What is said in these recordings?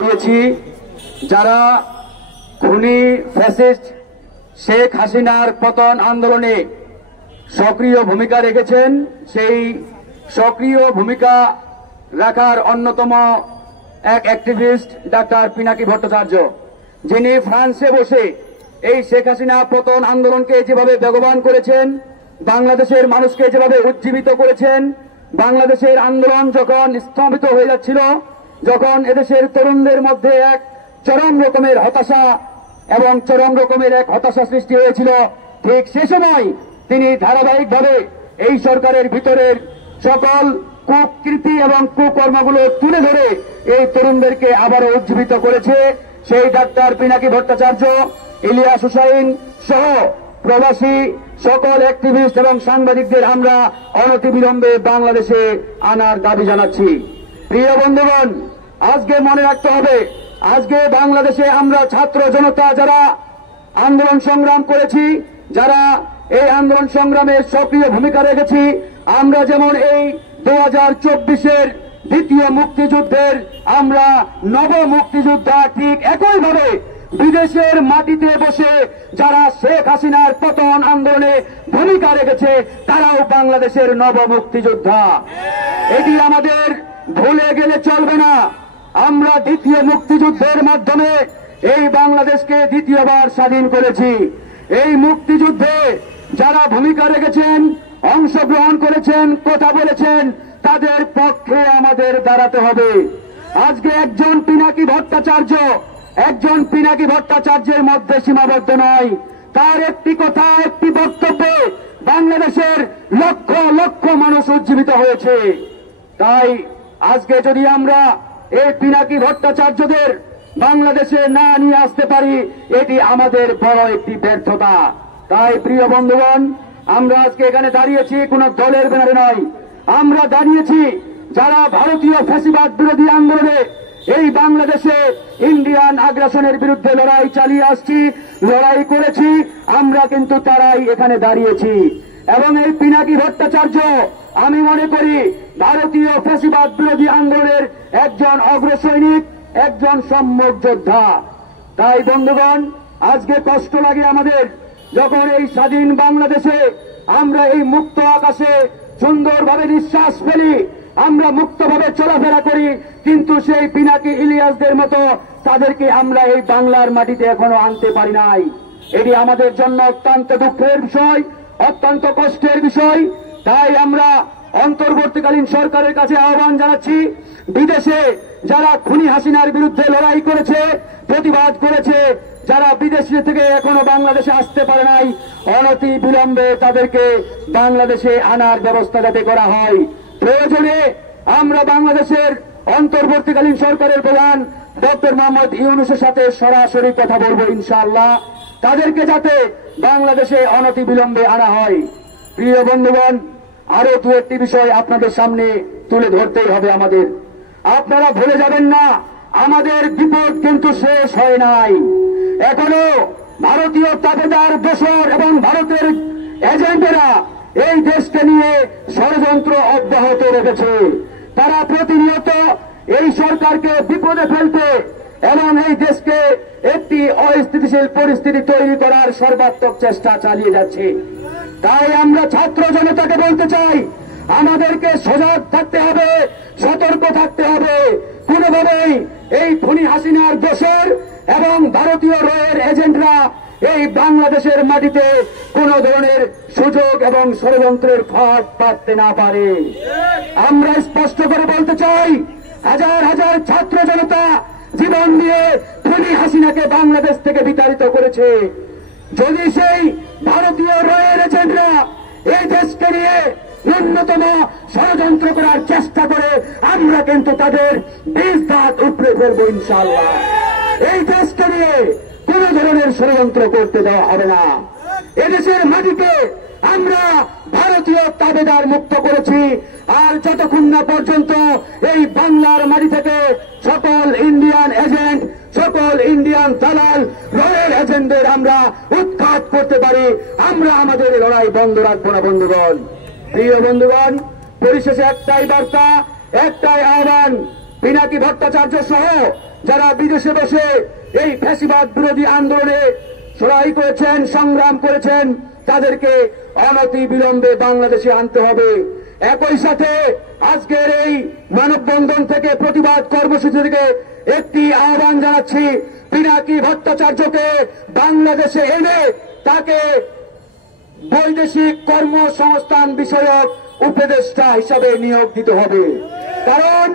দিয়েছি যারা খুনি ফ্যাসিস্ট শেখ হাসিনার পতন আন্দোলনে সক্রিয় ভূমিকা রেখেছেন, সেই সক্রিয় ভূমিকা রাখার অন্যতম এক অ্যাক্টিভিস্ট ডাক্তার পিনাকি ভট্টাচার্য, যিনি ফ্রান্সে বসে এই শেখ হাসিনা পতন আন্দোলনকে যেভাবে বেগবান করেছেন, বাংলাদেশের মানুষকে যেভাবে উজ্জীবিত করেছেন, বাংলাদেশের আন্দোলন যখন স্তম্ভিত হয়ে যাচ্ছিল, যখন এদেশের তরুণদের মধ্যে এক চরম রকমের হতাশা এবং চরম রকমের এক হতাশা সৃষ্টি হয়েছিল, ঠিক সে সময় তিনি ধারাবাহিকভাবে এই সরকারের ভিতরের সকল কুকৃতি এবং কুকর্মগুলো তুলে ধরে এই তরুণদেরকে আবারও উজ্জীবিত করেছে। সেই ডাক্তার পিনাকি ভট্টাচার্য, ইলিয়াস হুসাইন সহ প্রবাসী সকল অ্যাক্টিভিস্ট এবং সাংবাদিকদের আমরা অনতিবিলম্বে বাংলাদেশে আনার দাবি জানাচ্ছি। প্রিয় বন্ধুগণ, আজকে মনে রাখতে হবে, আজকে বাংলাদেশে আমরা ছাত্র জনতা যারা আন্দোলন সংগ্রাম করেছি, যারা এই আন্দোলন সংগ্রামে সক্রিয় ভূমিকা রেখেছি, আমরা যেমন এই 2024-এর দ্বিতীয় মুক্তিযুদ্ধের আমরা নব মুক্তিযোদ্ধা, ঠিক একইভাবে বিদেশের মাটিতে বসে যারা শেখ হাসিনার পতন আন্দোলনে ভূমিকা রেখেছে তারাও বাংলাদেশের নব মুক্তিযোদ্ধা। এটি আমাদের ভুলে গেলে চলবে না। আমরা দ্বিতীয় মুক্তিযুদ্ধের মাধ্যমে এই বাংলাদেশকে দ্বিতীয়বার স্বাধীন করেছি। এই মুক্তিযুদ্ধে যারা ভূমিকা রেখেছেন, অংশগ্রহণ করেছেন, কথা বলেছেন, তাদের পক্ষে আমাদের দাঁড়াতে হবে। আজকে একজন পিনাকি ভট্টাচার্যের মধ্যে সীমাবদ্ধ নয়, তার একটি কথা, একটি বক্তব্যে বাংলাদেশের লক্ষ লক্ষ মানুষ উজ্জীবিত হয়েছে। তাই আজকে যদি আমরা এই পিনাকি ভট্টাচার্যদের বাংলাদেশে না নিয়ে আসতে পারি, এটি আমাদের বড় একটি ব্যর্থতা। তাই প্রিয় বন্ধুগণ, আমরা আজকে এখানে দাঁড়িয়েছি কোন দলের ব্যানারে নয়, আমরা দাঁড়িয়েছি যারা ভারতীয় ফ্যাসিবাদ বিরোধী আন্দোলনে এই বাংলাদেশে ইন্ডিয়ান আগ্রাসনের বিরুদ্ধে লড়াই চালিয়ে আসছি, লড়াই করেছি, আমরা কিন্তু তারাই এখানে দাঁড়িয়েছি। এবং এই পিনাকি ভট্টাচার্য আমি মনে করি ভারতীয় ফ্যাসিবাদ বিরোধী আন্দোলনের একজন অগ্রসৈনিক, একজন সম্মুখ যোদ্ধা। তাই বন্ধুগণ, আজকে কষ্ট লাগে আমাদের যখন এই স্বাধীন বাংলাদেশে আমরা এই মুক্ত আকাশে সুন্দরভাবে নিঃশ্বাস ফেলি, আমরা মুক্তভাবে চলাফেরা করি, কিন্তু সেই পিনাকি ইলিয়াসদের মতো তাদেরকে আমরা এই বাংলার মাটিতে এখনো আনতে পারি নাই। এটি আমাদের জন্য অত্যন্ত দুঃখের বিষয়, অত্যন্ত কষ্টের বিষয়। তাই আমরা অন্তর্বর্তীকালীন সরকারের কাছে আহ্বান জানাচ্ছি, বিদেশে যারা খুনি হাসিনার বিরুদ্ধে লড়াই করেছে, প্রতিবাদ করেছে, যারা বিদেশে থেকে এখনো বাংলাদেশে আসতে পারে নাই, অনতি বিলম্বে তাদেরকে বাংলাদেশে আনার ব্যবস্থা যাতে করা হয়। প্রয়োজনে আমরা বাংলাদেশের অন্তর্বর্তীকালীন সরকারের প্রধান ডক্টর মোহাম্মদ ইউনূসের সাথে সরাসরি কথা বলবো ইনশাআল্লাহ, তাদেরকে যাতে বাংলাদেশে অনতি বিলম্বে আনা হয়। প্রিয় বন্ধুগণ, আরো দু একটি বিষয় আপনাদের সামনে তুলে ধরতেই হবে আমাদের। আপনারা ভুলে যাবেন না, আমাদের বিপদ কিন্তু শেষ হয় নাই। এখনো ভারতীয় তাবেদার দোসর এবং ভারতের এজেন্টরা এই দেশকে নিয়ে ষড়যন্ত্র অব্যাহত রেখেছে। তারা প্রতিনিয়ত এই সরকারকে বিপদে ফেলতে এবং এই দেশকে একটি অস্থিতিশীল পরিস্থিতি তৈরি করার সর্বাত্মক চেষ্টা চালিয়ে যাচ্ছে। তাই আমরা ছাত্র জনতাকে বলতে চাই, আমাদেরকে সজাগ থাকতে হবে, সতর্ক থাকতে হবে। কোনোভাবেই এই খুনি হাসিনার দোসর এবং ভারতীয় রয়ের এজেন্টরা এই বাংলাদেশের মাটিতে কোন ধরনের সুযোগ এবং ষড়যন্ত্রের ফাঁদ পাততে না পারে। আমরা স্পষ্ট করে বলতে চাই, হাজার হাজার ছাত্র জনতা জীবন দিয়ে খুনি হাসিনাকে বাংলাদেশ থেকে বিতাড়িত করেছে। যদি সেই ভারতীয় রয়ের এজেন্টরা এই দেশকে নিয়ে ন্যূনতম ষড়যন্ত্র করার চেষ্টা করে, আমরা কিন্তু তাদের বীজ দাঁত উপড়ে ফেলবো ইনশাআল্লাহ। এই দেশকে নিয়ে কোন ধরনের ষড়যন্ত্র করতে দেওয়া হবে না। এদেশের মাটিকে আমরা ভারতীয় তাবেদার মুক্ত করেছি, আর যতক্ষণ না পর্যন্ত এই বাংলার মাটি থেকে সকল ইন্ডিয়ান এজেন্ট, সকল ইন্ডিয়ান দালাল, রয়েল এজেন্টদের আমরা উৎখাত করতে পারি, আমরা আমাদের লড়াই বন্ধ রাখবো না। বন্ধুগণ, প্রিয় বন্ধুগণ, পরিশেষে একটাই বার্তা, একটাই আহ্বান, পিনাকি ভট্টাচার্য সহ যারা বিদেশে বসে এই ফ্যাসিবাদ বিরোধী আন্দোলনে লড়াই করেছেন, সংগ্রাম করেছেন, তাদেরকে অনতি বিলম্বে বাংলাদেশে আনতে হবে। একই সাথে আজকের এই মানববন্ধন থেকে, প্রতিবাদ কর্মসূচি থেকে একটি আহ্বান জানাচ্ছি, পিনাকি ভট্টাচার্যকে বাংলাদেশে এনে তাকে বৈদেশিক কর্মসংস্থান বিষয়ক উপদেষ্টা হিসাবে নিয়োগ দিতে হবে। কারণ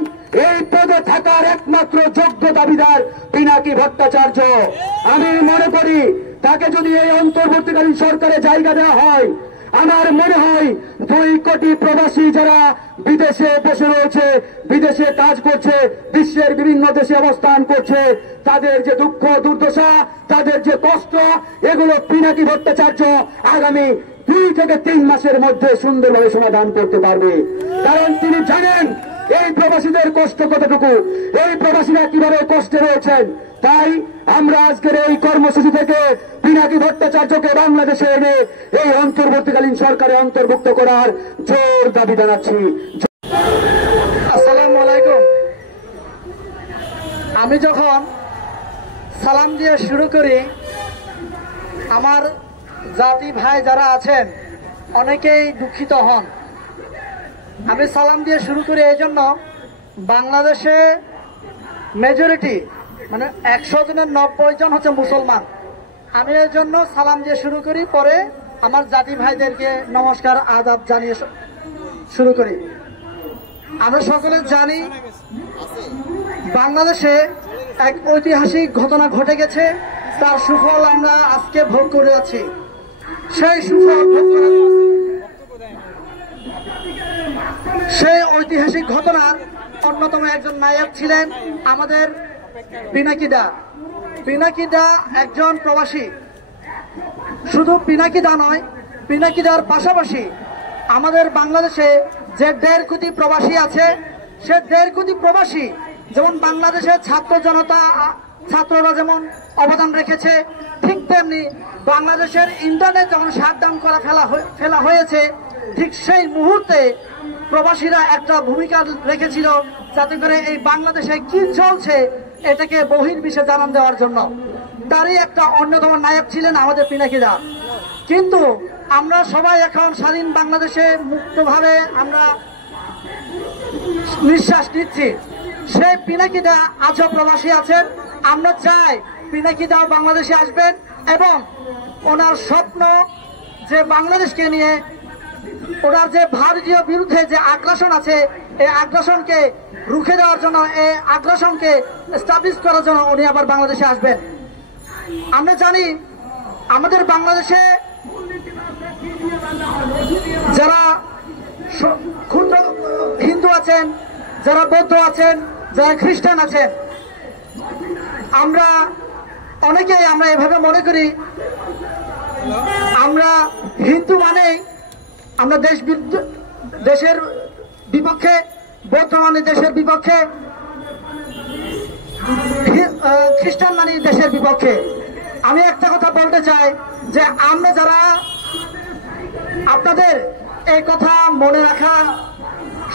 এই পদে থাকার একমাত্র যোগ্য দাবিদার পিনাকি ভট্টাচার্য। আমি মনে করি তাকে যদি এই অন্তর্বর্তীকালীন সরকারে জায়গা দেওয়া হয়, আমার মনে হয় 2 কোটি প্রবাসী যারা বিদেশে বসে রয়েছে, বিদেশে কাজ করছে, বিশ্বের বিভিন্ন দেশে অবস্থান করছে, তাদের যে দুঃখ দুর্দশা, তাদের যে কষ্ট, এগুলো পিনাকি ভট্টাচার্য আগামী 2 থেকে 3 মাসের মধ্যে সুন্দরভাবে সমাধান করতে পারবে। কারণ তিনি জানেন এই প্রবাসীদের কষ্ট কতটুকু, এই প্রবাসীরা কিভাবে কষ্টে রয়েছেন। তাই আমরা আজকের এই কর্মসূচি থেকে পিনাকি ভট্টাচার্যকে বাংলাদেশে এনে এই অন্তর্বর্তীকালীন সরকারে অন্তর্ভুক্ত করার জোর দাবি জানাচ্ছি। আসসালামু আলাইকুম। আমি যখন সালাম দিয়ে শুরু করি, আমার জাতি ভাই যারা আছেন অনেকেই দুঃখিত হন। আমি সালাম দিয়ে শুরু করি এই জন্য, বাংলাদেশে মেজরিটি মানে 100 জনের 90 জন হচ্ছে মুসলমান। আমি এর জন্য সালাম দিয়ে শুরু করি, পরে আমার জাতি ভাইদেরকে নমস্কার আদাব জানিয়ে শুরু করি। আমরা সকলে জানি বাংলাদেশে এক ঐতিহাসিক ঘটনা ঘটে গেছে, তার সুফল আমরা আজকে ভোগ করে আছি। সেই সুফল ভোগ করে সেই ঐতিহাসিক ঘটনার অন্যতম একজন নায়ক ছিলেন আমাদের পিনাকি দা। পিনাকি দা একজন প্রবাসী। শুধু পিনাকি দা নয়, পিনাকি দার পাশাপাশি আমাদের বাংলাদেশে যে 1.5 কোটি প্রবাসী আছে, সে 1.5 কোটি প্রবাসী যেমন বাংলাদেশের ছাত্ররা যেমন অবদান রেখেছে, ঠিক তেমনি বাংলাদেশের ইন্টারনেট যখন শাটডাউন করা ফেলা হয়েছে, ঠিক সেই মুহূর্তে প্রবাসীরা একটা ভূমিকা রেখেছিল, যাতে করে এই বাংলাদেশে কি চলছে এটাকে বহির্বিশ্বে জানান দেওয়ার জন্য। তারই একটা অন্যতম নায়ক ছিলেন আমাদের পিনাকি দা। কিন্তু আমরা সবাই এখন স্বাধীন বাংলাদেশে মুক্তভাবে আমরা নিঃশ্বাস নিচ্ছি। সেই পিনাকি দা আজও প্রবাসী আছেন। আমরা চাই পিনাকি দা বাংলাদেশে আসবেন এবং ওনার স্বপ্ন যে বাংলাদেশকে নিয়ে, ওনার যে ভারতীয় বিরুদ্ধে যে আগ্রাসন আছে, এই আগ্রাসনকে রুখে দেওয়ার জন্য, এই আগ্রাসনকে এস্টাবলিশ করার জন্য উনি আবার বাংলাদেশে আসবেন। আমরা জানি আমাদের বাংলাদেশে যারা ক্ষুদ্র হিন্দু আছেন, যারা বৌদ্ধ আছেন, যারা খ্রিস্টান আছেন, আমরা অনেকেই আমরা এভাবে মনে করি আমরা হিন্দু মানেই আমরা দেশের বিপক্ষে, বৌদ্ধ মানে দেশের বিপক্ষে, খ্রিস্টান মানে দেশের বিপক্ষে। আমি একটা কথা বলতে চাই যে আমরা যারা, আপনাদের এই কথা মনে রাখা,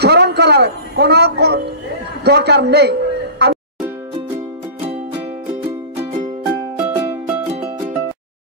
স্মরণ করার কোনো দরকার নেই।